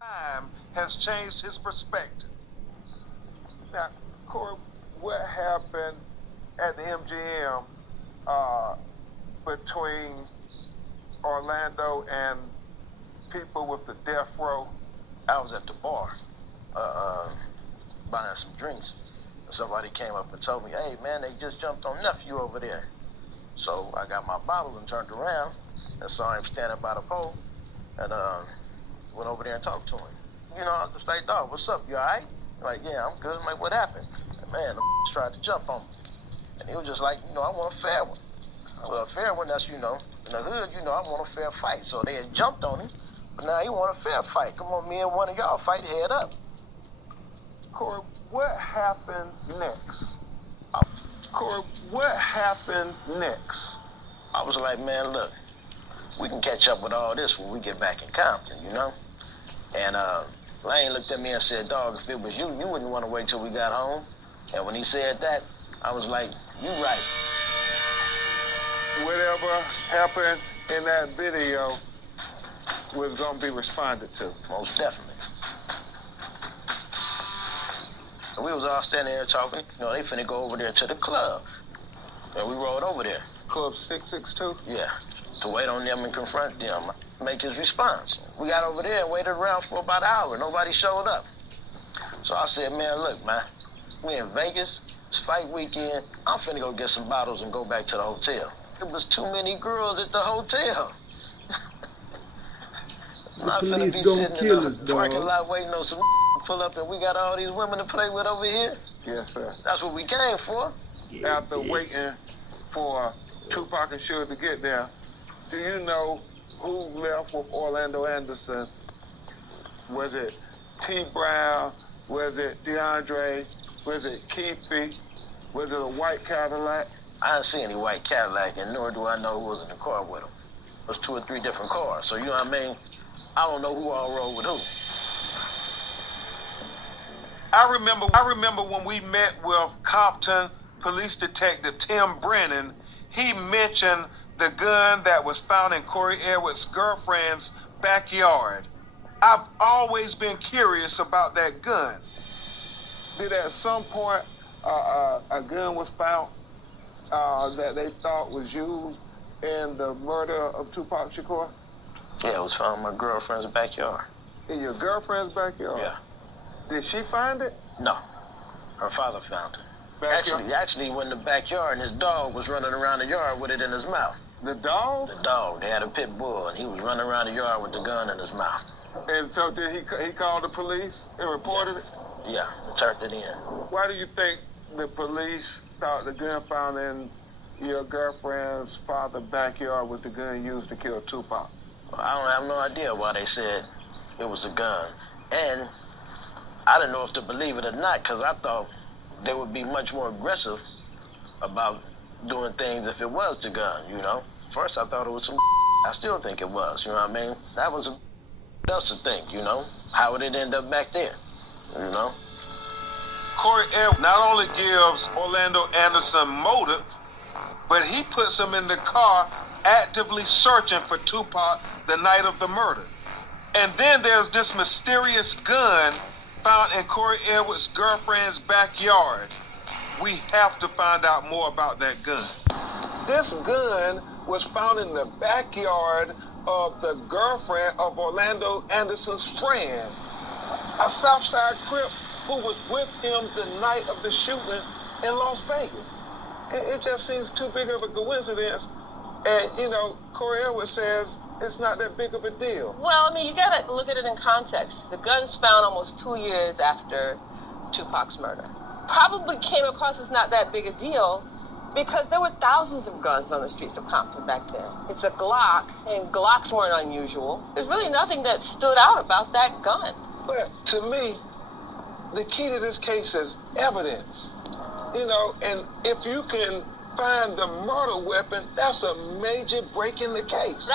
time has changed his perspective. Now, Cory, what happened at the MGM between Orlando and people with the death row? I was at the bar buying some drinks. Somebody came up and told me, hey, man, they just jumped on nephew over there. So I got my bottle and turned around and saw him standing by the pole and went over there and talked to him. You know, I was like, dog, what's up? You all right? Like, yeah, I'm good. I'm like, what happened? And man, the tried to jump on me. And he was just like, I want a fair one. Well, a fair one, that's, in the hood, I want a fair fight. So they had jumped on him, but now he want a fair fight. Come on, me and one of y'all fight head up. Cory, what happened next? Cory, what happened next? I was like, man, look, we can catch up with all this when we get back in Compton, And Lane looked at me and said, dog, if it was you, you wouldn't want to wait till we got home. And when he said that, I was like, you right. Whatever happened in that video was going to be responded to. Most definitely. And we was all standing there talking. They finna go over there to the club. And we rode over there. Club 662? Yeah, to wait on them and confront them, make his response. We got over there and waited around for about an hour. Nobody showed up. So I said, man, look, man, we in Vegas. It's fight weekend. I'm finna go get some bottles and go back to the hotel. There was too many girls at the hotel. I'm not finna be sitting in the parking lot waiting on some pull up and we got all these women to play with over here. Yes, sir. That's what we came for. After waiting for Tupac and Suge to get there, do you know who left with Orlando Anderson? Was it T. Brown? Was it DeAndre? Was it Keefe? Was it a white Cadillac? I didn't see any white Cadillac, and nor do I know who was in the car with him. It was 2 or 3 different cars, so you know what I mean? I don't know who all rode with who. I remember when we met with Compton Police Detective Tim Brennan, he mentioned the gun that was found in Cory Edwards' girlfriend's backyard. I've always been curious about that gun. Did at some point a gun was found that they thought was used in the murder of Tupac Shakur? Yeah, it was found in my girlfriend's backyard. In your girlfriend's backyard? Yeah. Did she find it? No. Her father found it. Backyard? Actually went in the backyard and his dog was running around the yard with it in his mouth. The dog? The dog. They had a pit bull and he was running around the yard with the gun in his mouth. And so did he called the police and reported it? Yeah, and turned it in. Why do you think the police thought the gun found in your girlfriend's father's backyard was the gun used to kill Tupac? Well, I don't have no idea why they said it was a gun. And I didn't know if to believe it or not, because I thought they would be much more aggressive about doing things if it was the gun, First, I thought it was some I still think it was, you know what I mean? That was else to think, How would it end up back there, Cory Edwards not only gives Orlando Anderson motive, but he puts him in the car actively searching for Tupac the night of the murder. And then there's this mysterious gun found in Cory Edwards' girlfriend's backyard. We have to find out more about that gun. This gun was found in the backyard of the girlfriend of Orlando Anderson's friend, a Southside Crip who was with him the night of the shooting in Las Vegas. It just seems too big of a coincidence. And, Cory Edwards says it's not that big of a deal. Well, you gotta look at it in context. The gun's found almost 2 years after Tupac's murder. Probably came across as not that big a deal because there were thousands of guns on the streets of Compton back then. It's a Glock, and Glocks weren't unusual. There's really nothing that stood out about that gun. But to me, the key to this case is evidence. And if you can find the murder weapon, that's a major break in the case.